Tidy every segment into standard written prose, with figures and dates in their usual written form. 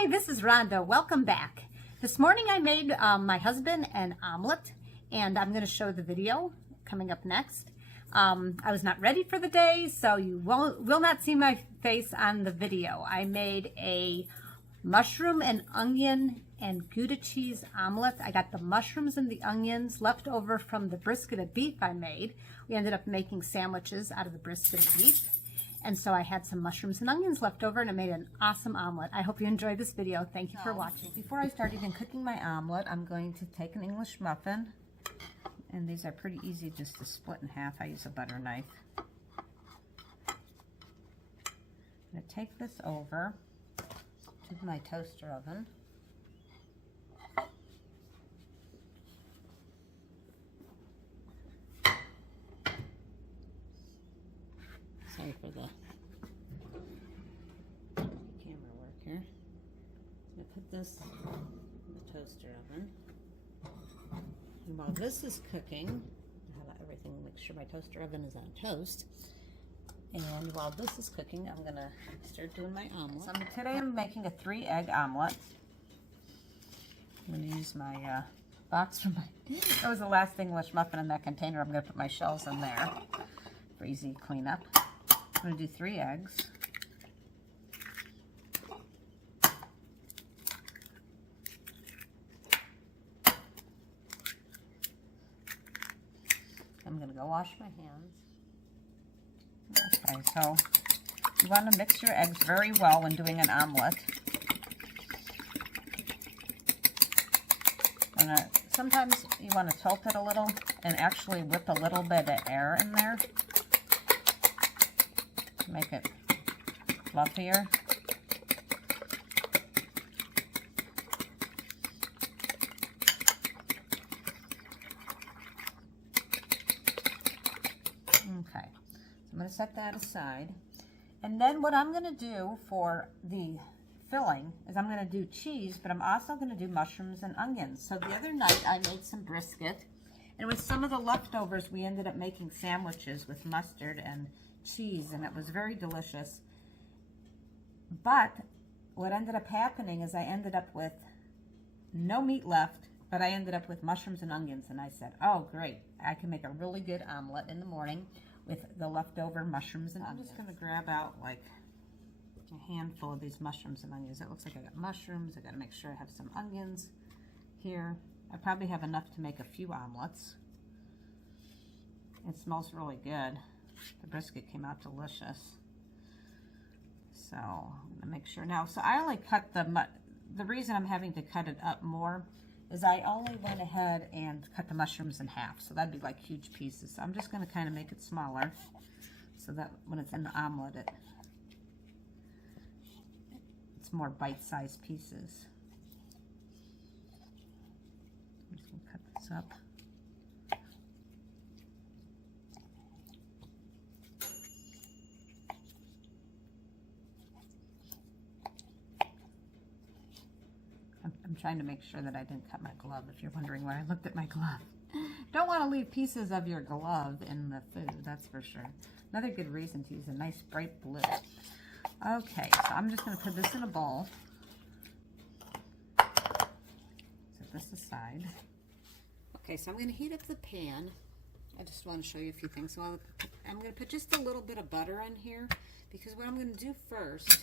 Hi, this is Rhonda. Welcome back. This morning I made my husband an omelet, and I'm going to show the video coming up next. I was not ready for the day, so you will not see my face on the video. I made a mushroom and onion and Gouda cheese omelet. I got the mushrooms and the onions left over from the brisket of beef I made. We ended up making sandwiches out of the brisket of beef. And so I had some mushrooms and onions left over, and I made an awesome omelet. I hope you enjoyed this video. Thank you for watching. Before I start even cooking my omelet, I'm going to take an English muffin, and these are pretty easy just to split in half. I use a butter knife. I'm going to take this over to my toaster oven. Sorry for the camera work here. I'm going to put this in the toaster oven. And while this is cooking, I have everything, make sure my toaster oven is on toast. And while this is cooking, I'm going to start doing my omelet. So today I'm making a 3-egg omelet. I'm going to use my box for that was the last English muffin in that container. I'm going to put my shells in there for easy cleanup. I'm going to do 3 eggs. I'm going to go wash my hands. Okay, so you want to mix your eggs very well when doing an omelet. Sometimes you want to tilt it a little and actually whip a little bit of air in there to make it fluffier. Okay, I'm going to set that aside. And then what I'm going to do for the filling is I'm going to do cheese, but I'm also going to do mushrooms and onions. So the other night I made some brisket, and with some of the leftovers we ended up making sandwiches with mustard and cheese, and it was very delicious. But what ended up happening is I ended up with no meat left, but I ended up with mushrooms and onions, and I said, oh great, I can make a really good omelet in the morning with the leftover mushrooms and onions. I'm just going to grab out like a handful of these mushrooms and onions. It looks like I got mushrooms. I got to make sure I have some onions here. I probably have enough to make a few omelets. It smells really good. The brisket came out delicious. So I'm going to make sure now. So I only cut the reason I'm having to cut it up more is I only went ahead and cut the mushrooms in half. So that'd be like huge pieces. So I'm just going to kind of make it smaller so that when it's in the omelet, it's more bite-sized pieces. I'm just going to cut this up. I'm trying to make sure that I didn't cut my glove, if you're wondering why I looked at my glove. Don't want to leave pieces of your glove in the food, that's for sure. Another good reason to use a nice bright blue. Okay, so I'm just going to put this in a bowl. Set this aside. Okay, so I'm going to heat up the pan. I just want to show you a few things. So I'm going to put just a little bit of butter on here, because what I'm going to do first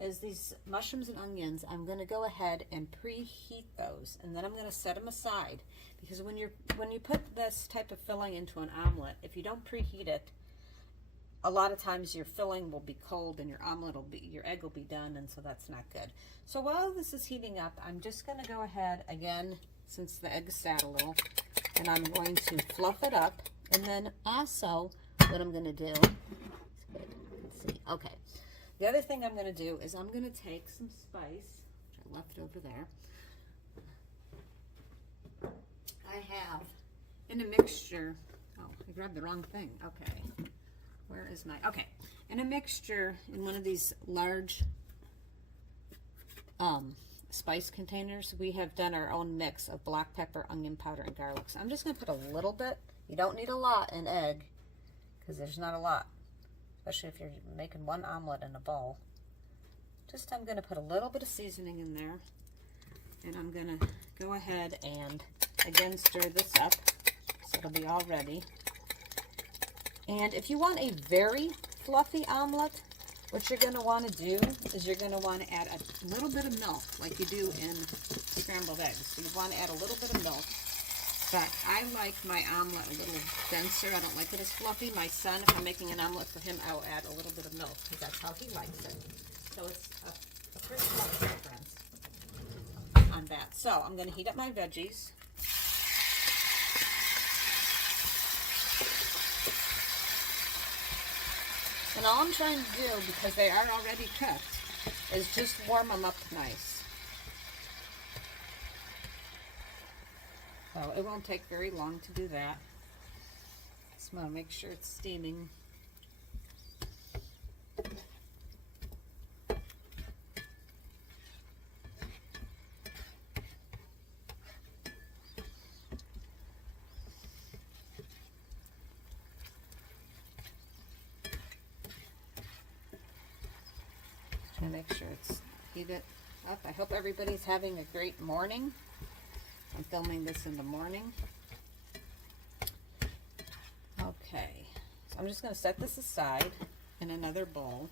is these mushrooms and onions, I'm going to go ahead and preheat those, and then I'm going to set them aside, because when you put this type of filling into an omelet, if you don't preheat it, a lot of times your filling will be cold and your your egg will be done, and so that's not good. So while this is heating up, I'm just going to go ahead again, since the egg sat a little, and I'm going to fluff it up. And then also what I'm going to do, let's see, okay. The other thing I'm going to do is I'm going to take some spice, which I left over there. I have in a mixture, oh, I grabbed the wrong thing, okay. Where is my, okay, in a mixture in one of these large spice containers, we have done our own mix of black pepper, onion powder, and garlic. So I'm just going to put a little bit. You don't need a lot in egg, because there's not a lot, especially if you're making one omelet in a bowl. I'm going to put a little bit of seasoning in there, and I'm going to go ahead and again stir this up so it'll be all ready. And if you want a very fluffy omelet, what you're going to want to do is you're going to want to add a little bit of milk like you do in scrambled eggs. So you want to add a little bit of milk. But I like my omelet a little denser. I don't like it as fluffy. My son, if I'm making an omelet for him, I'll add a little bit of milk because that's how he likes it. So it's a personal preference on that. So I'm going to heat up my veggies. And all I'm trying to do, because they are already cooked, is just warm them up nice. So it won't take very long to do that. Just want to make sure it's steaming. Make sure it's heated up. I hope everybody's having a great morning. I'm filming this in the morning. Okay, so I'm just going to set this aside in another bowl.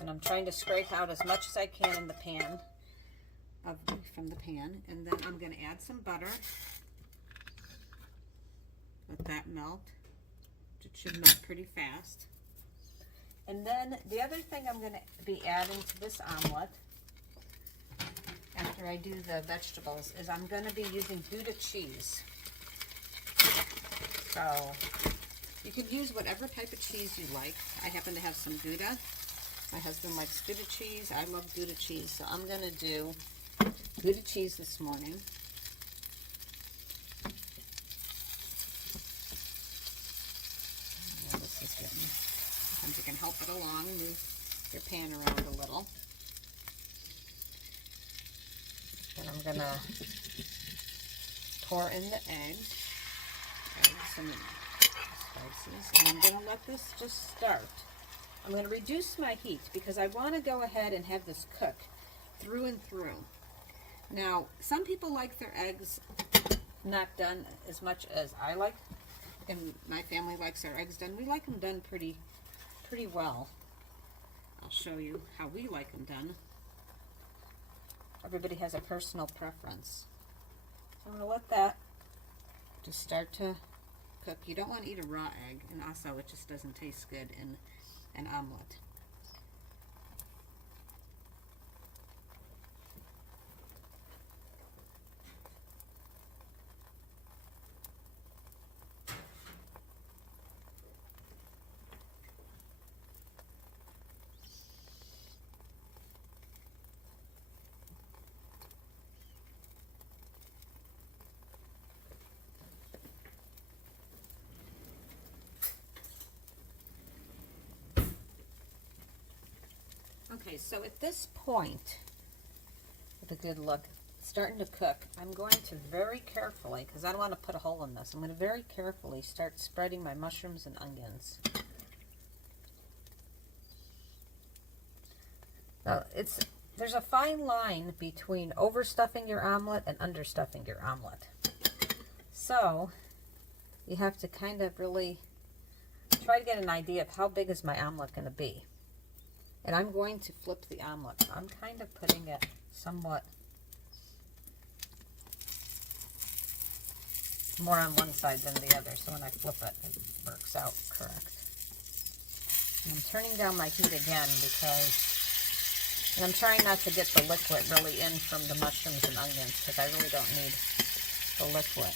And I'm trying to scrape out as much as I can in the pan, from the pan, and then I'm going to add some butter. Let that melt. It should melt pretty fast. And then the other thing I'm going to be adding to this omelet, after I do the vegetables, is I'm going to be using Gouda cheese. So you can use whatever type of cheese you like. I happen to have some Gouda. My husband likes Gouda cheese. I love Gouda cheese. So I'm going to do Gouda cheese this morning. Sometimes you can help it along, move your pan around a little. And I'm going to pour in the eggs and spices, and I'm going to let this just start. I'm going to reduce my heat because I want to go ahead and have this cook through and through. Now, some people like their eggs not done as much as I like, and my family likes our eggs done. We like them done pretty well. I'll show you how we like them done. Everybody has a personal preference. So I'm going to let that just start to cook. You don't want to eat a raw egg, and also it just doesn't taste good in an omelet. Okay, so at this point, with a good look, it's starting to cook. I'm going to very carefully, because I don't want to put a hole in this, I'm going to very carefully start spreading my mushrooms and onions. Now, there's a fine line between overstuffing your omelet and understuffing your omelet. So, you have to kind of really try to get an idea of how big is my omelet going to be. And I'm going to flip the omelet. I'm kind of putting it somewhat more on one side than the other, so when I flip it, it works out correct. And I'm turning down my heat again and I'm trying not to get the liquid really in from the mushrooms and onions because I really don't need the liquid.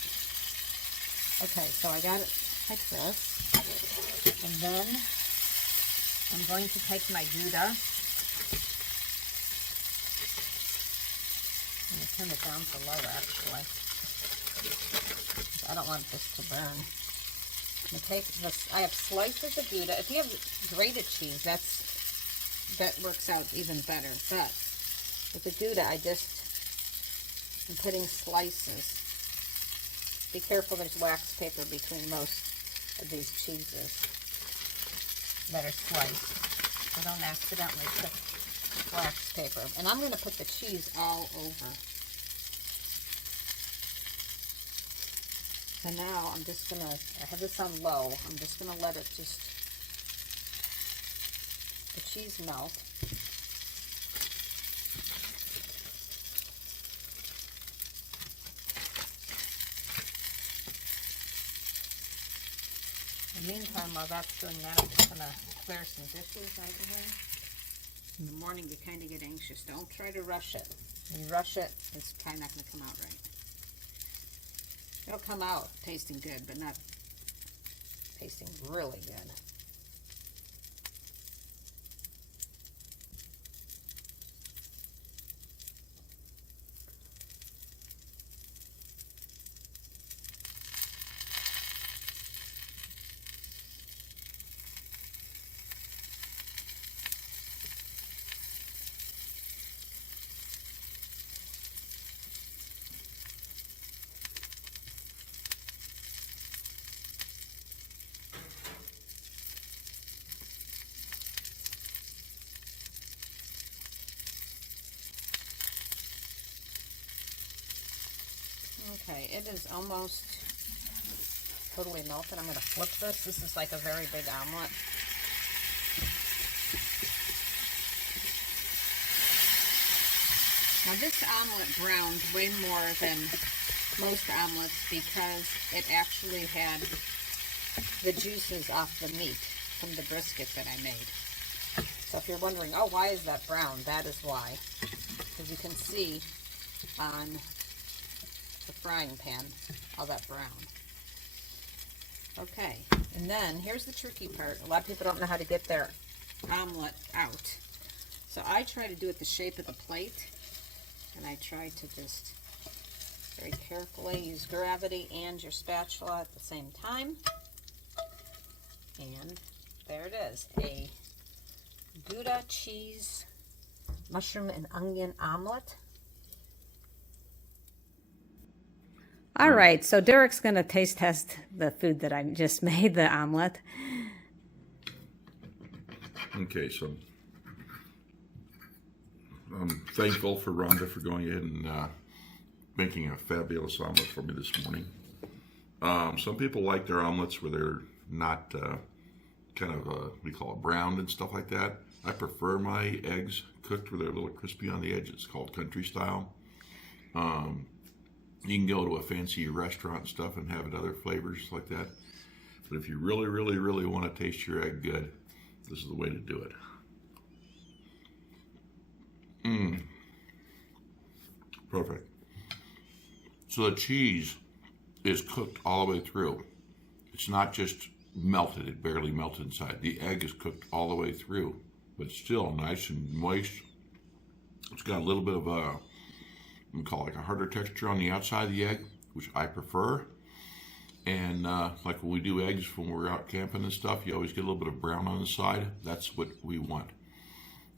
Okay, so I got it like this, and then I'm going to take my Gouda. I'm going to turn it down to low, actually. I don't want this to burn. I'm going to take this. I have slices of Gouda. If you have grated cheese, that works out even better. But with the Gouda, I'm putting slices. Be careful, there's wax paper between most of these cheeses that are sliced, so don't accidentally put wax paper. And I'm going to put the cheese all over. So now I'm just going to, I have this on low, I'm just going to let it just, the cheese melt. In the meantime, while that's doing that, I'm just going to clear some dishes out of the way. In the morning, you kind of get anxious. Don't try to rush it. When you rush it, it's probably not going to come out right. It'll come out tasting good, but not tasting really good. Okay, it is almost totally melted. I'm going to flip this. This is like a very big omelet. Now this omelet browned way more than most omelets because it actually had the juices off the meat from the brisket that I made. So if you're wondering, oh, why is that brown? That is why. Because you can see on the frying pan all that brown. Okay, and then here's the tricky part. A lot of people don't know how to get their omelet out. So I try to do it the shape of the plate, and I try to just very carefully use gravity and your spatula at the same time. And there it is, a Gouda cheese mushroom and onion omelet. All right, so Derrick's going to taste test the food that I just made, the omelet. Okay, so I'm thankful for Rhonda for going ahead and making a fabulous omelet for me this morning. Some people like their omelets where they're not kind of, we call it browned and stuff like that. I prefer my eggs cooked where they're a little crispy on the edge. It's called country style. You can go to a fancy restaurant and stuff and have it other flavors like that. But if you really, really, really want to taste your egg good, this is the way to do it. Perfect. So the cheese is cooked all the way through. It's not just melted, it barely melted inside. The egg is cooked all the way through, but still nice and moist. It's got a little bit of a, we call it like a harder texture on the outside of the egg, which I prefer. And like when we do eggs when we're out camping and stuff, you always get a little bit of brown on the side. That's what we want.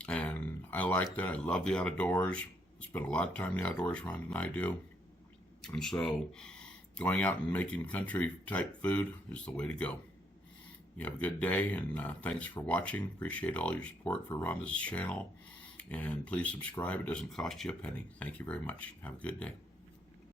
And I like that. I love the outdoors. Spend a lot of time in the outdoors, Ron and I do. And so going out and making country type food is the way to go. You have a good day, and thanks for watching. Appreciate all your support for Rhonda's channel. And please subscribe. It doesn't cost you a penny. Thank you very much. Have a good day.